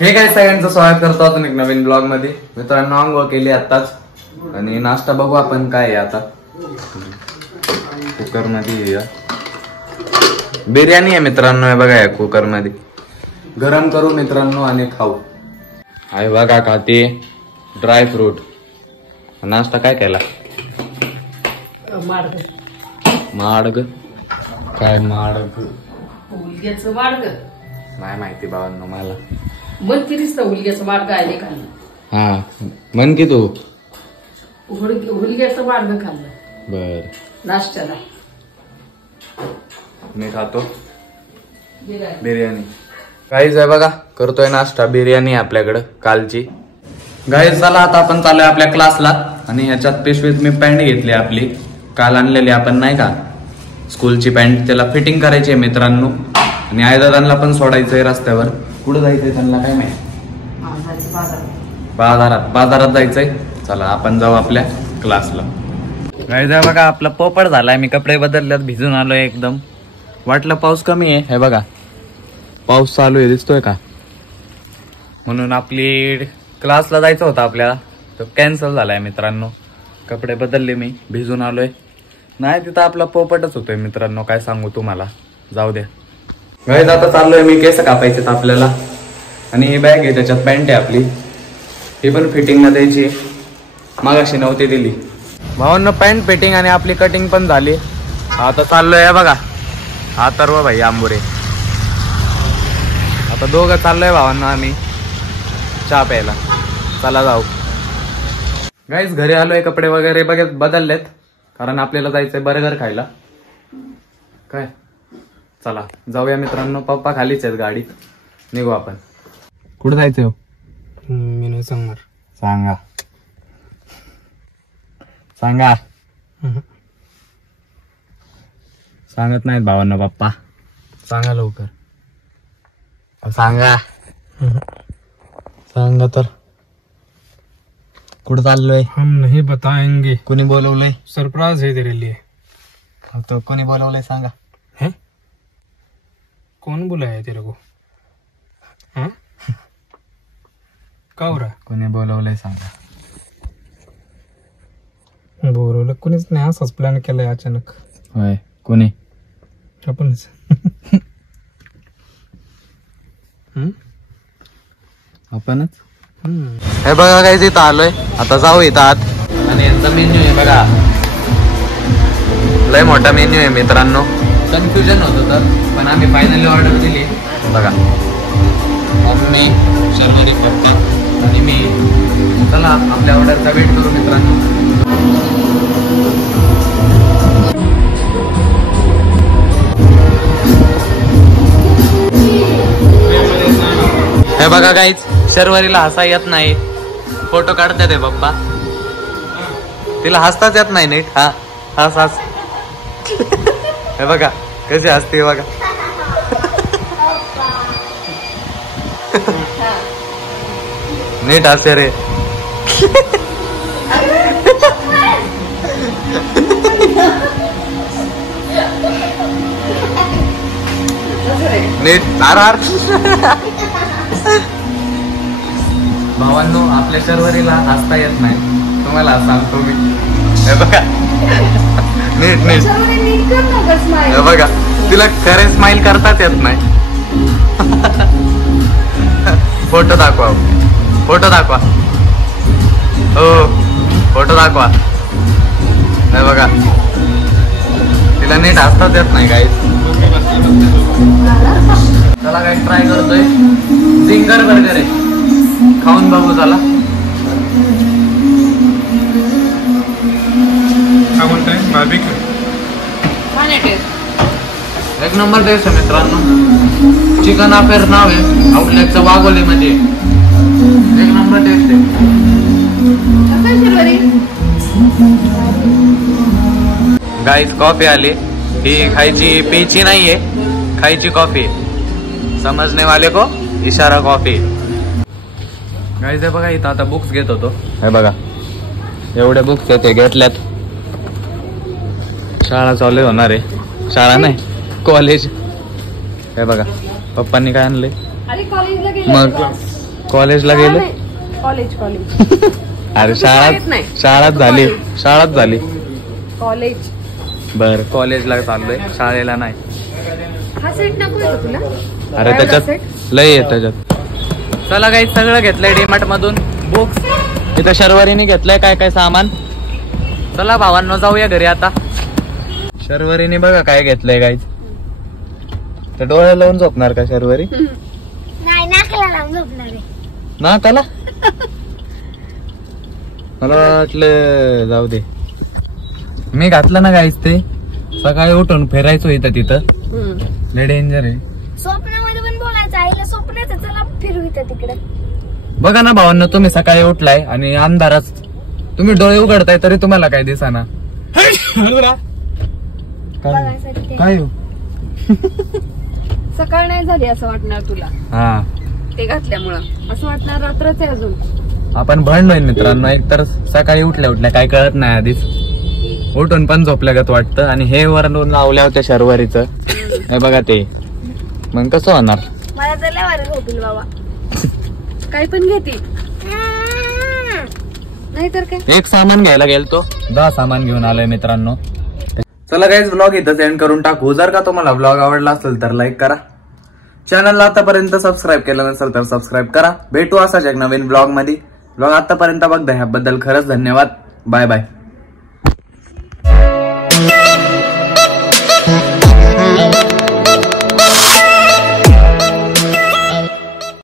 हे काय सगळ्यांचं स्वागत करतो आपण एक नवीन ब्लॉग मध्ये. मित्रांनो आंघोळ केली आताच आणि नाश्ता बघू आपण काय आहे आता. कुकर मध्ये बिर्याणी आहे मित्रांनो. हे बघा या कुकर मध्ये गरम करू मित्रांनो आणि खाऊ. आहे बघा खाते ड्राय फ्रूट. नाश्ता काय केला? माडग काय माडग? हुलग्याचं माडग नाही माहिती बाबांनो मला. मन कितीच ना हुलग्याचं माडग आहे खाल्लं. हा मन की तू हुलग्याचं माडग खाल्लं बर नाश्त्याला. मी खातो बिर्याणी. गाईज आहे बघा करतोय नाश्ता. बिर्याणी आपल्याकडं कालची. गाईज चला आता आपण चालूय आपल्या क्लासला. आणि ह्याच्यात पिशवीत मी पॅन्ट घेतली आपली काल आणलेली आपण नाही का स्कूलची पॅन्ट. त्याला फिटिंग करायची आहे मित्रांनो. आणि आईदादांना पण सोडायचंय रस्त्यावर. कुठं जायचंय त्यांना काय माहिती. बाजारात जायचंय. चला आपण जाऊ आपल्या क्लासला. गाईज आहे बघा आपला पोपट झालाय. मी कपडे बदलल्यात भिजून आलोय एकदम. वाटलं पाऊस कमी आहे. हे बघा पाऊस चालू आहे दिसतोय का. म्हणून आपली क्लासला जायचं होतं आपल्याला तो कॅन्सल झालाय मित्रांनो. कपडे बदलले मी भिजून आलोय. नाही तिथं आपला पोपटच होतोय मित्रांनो. काय सांगू तुम्हाला. जाऊ द्या. गाईज आता चाललोय मी केस कापायचे आपल्याला. आणि ही बॅग आहे त्याच्यात पॅन्ट आहे आपली. ही पण फिटिंगला द्यायची. मागाशी नव्हती दिली. भावांना पॅन्ट फिटिंग आणि आपली कटिंग पण झाली. आता चाललोय बघा हा तर भाई आंबुरे. आता दोघं चाललोय भावांना आम्ही चहा प्यायला. चला जाऊ. गाईज घरी आलोय. कपडे वगैरे बदललेत कारण आपल्याला जायचंय बर्गर खायला. काय चला जाऊया मित्रांनो. पप्पा खालीच आहेत गाडीत. निघू आपण. कुठं जायचंय हो? मी नाही सांगणार. सांगा सांगा. सांगत नाहीत भावांना पप्पा. सांगा लवकर. सांगा सांगा तर. कुठं चाललोय? हम नहीं बताएंगे. कोणी बोलवलंय? सरप्राइज है तेरे लिए. तो कोणी बोलवलंय सांगा. है कौन बुलाया तेरे को? हाँ का हो रहा? कोणी बोलवलंय सांगा. बोलवलं कोणीच नाही. असाच प्लॅन केलाय अचानक. होय कोणी? आपणच. आपणच. हे बघा काय इथं आलोय. आता जाऊ इथं आत. आणि यांचा मेन्यू आहे बघा. लय मोठा मेन्यू आहे मित्रांनो. कन्फ्युजन होत तर पण आम्ही फायनली ऑर्डर दिली. बघा मम्मी शर्वरी पप्पा आणि मी. चला आपल्या ऑर्डरचा वेट करू मित्रांनो. हे बघा काहीच शर्वरीला हसा येत नाही. फोटो काढतात आहे पप्पा. तिला हसताच येत नाही नीट. हा हस हस. हे बघा कशी हसते बघा. नीट हसे रे. नीट आर. भावांनो आपल्या शर्वरीला हसता येत नाही. तुम्हाला सांगतो मी. हे बघा नीट नीट. हे बघा तिला खरे स्माइल करताच येत नाही. फोटो दाखवा. फोटो दाखवा. हो फोटो दाखवा. हे बघा तिला नीट हसताच येत नाही गाईस. चला काय ट्राय करतोय. झिंगर बर्गर आहे. खाऊन बघू चला. काय बोलताय? बार्बिक्यू. एक नंबर टेस्ट आहे मित्रांनो. चिकन अफेअर नाव आहे आउटलेटचं वाघोलीमध्ये. एक नंबर टेस्ट आहे. गाईज कॉफी आली. ही खायची प्यायची नाहीये. खायची कॉफी. समजने वाले को इशारा कॉफी. गाईज हे बघा इथं आता बुक्स घेत होतो. हे बघा एवढे बुक्स येते घेतल्यात. शाळा चालू होणार आहे. शाळा नाही कॉलेज. हे बघा पप्पांनी काय आणले. मग कॉलेजला गेले कॉलेज कॉलेज अरे शाळेत नाही. शाळात झाली कॉलेज. शाळात झाली कॉलेज. बर कॉलेजला चाललोय शाळेला नाही. हा सेट नको आहे का तुला? अरे एवढा त्याच्यात set? लय आहे त्याच्यात. चला काही सगळं घेतलंय डीमार्ट मधून बुक्स इथं शर्वरीने घेतलंय काय काय सामान. चला भावांनो जाऊया घरी आता. शर्वरीने बघा काय घेतलंय गाईज. तर डोळ्या लावून झोपणार का शर्वरी? नाही नाकाला लावून झोपणार आहे. ना त्याला मला वाटलं जाऊ दे. मी घातलं ना गाईज ते सकाळी उठून फिरायचो इथं तिथं. लय डेंजर आहे. स्वप्नामध्ये पण बोलायचं आईला स्वप्नाचं चला फिरवित तिकडे. बघा ना भावांनो तुम्ही सकाळी उठलाय आणि अंधारात तुम्ही डोळे उघडताय तरी तुम्हाला काय दिसाना. बघायसाठी ते. काय हो? सकाळ नाही झाली असं वाटणार तुला हा ते घातल्यामुळं. असं वाटणार रात्रच आहे अजून. आपण भांडलोय मित्रांनो. एक तर सकाळी उठल्या उठल्या काय कळत नाही आधीच. उठून पण झोपल्यागत वाटतं आणि हे वरून लावल्या होत्या शर्वरीचं हे बघा ते. मग कसं होणार? मला तर लय वारं झोपेल बाबा. काय पण घेते नाहीतर काय. एक सामान घ्यायला गेलतो 10 सामान घेऊन आलोय मित्रांनो. चला गाईज व्लॉग इथं एंड करून टाकू. जर का तुम्हाला व्लॉग आवडला असेल तर लाईक करा. चॅनलला आतापर्यंत सबस्क्राईब केलं नसेल तर सबस्क्राईब करा. भेटू असाच एक नवीन ब्लॉग मध्ये. ब्लॉग आतापर्यंत बघता ह्याबद्दल खरंच धन्यवाद. Bye bye.